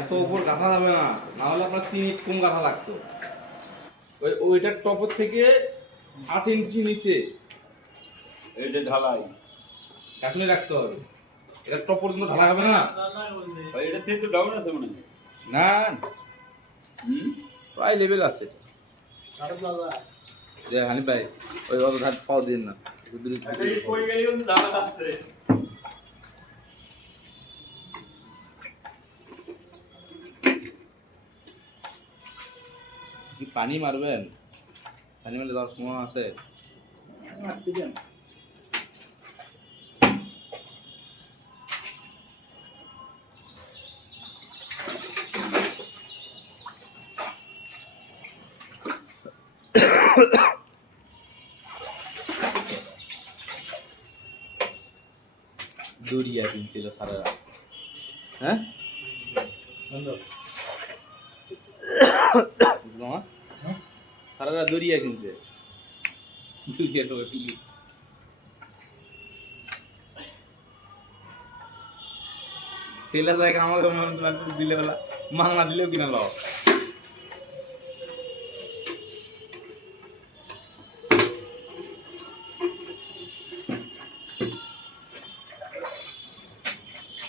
এত উপর গাঁথা যাবে না, না হলে আপনার 3 ইঞ্চি কম গাঁথা লাগতো। ওইটার টপর থেকে 8 ইঞ্চি নিচে এটা ঢালাই এখনই রাখতে হবে। এটা টপ পর্যন্ত ঢালা হবে না। এটা থেকে তো ডাউন আছে মনে হয়। না হুম, প্রায় লেভেল আছে। হানি ভাই ওই অত ধার পাও দিন না। এই কই গেলে কিন্তু ঢালা আছে। কি পানি মারবেন? পানি মারলে যাওয়ার সময় আছে। দড়িয়া কিনছিল সারারা, হ্যাঁ সারারা দড়িয়া কিনছে। দড়িয়া তো ছেলে যায় আমাকে দিলে বেলা মাংনা দিলেও কিনা লও।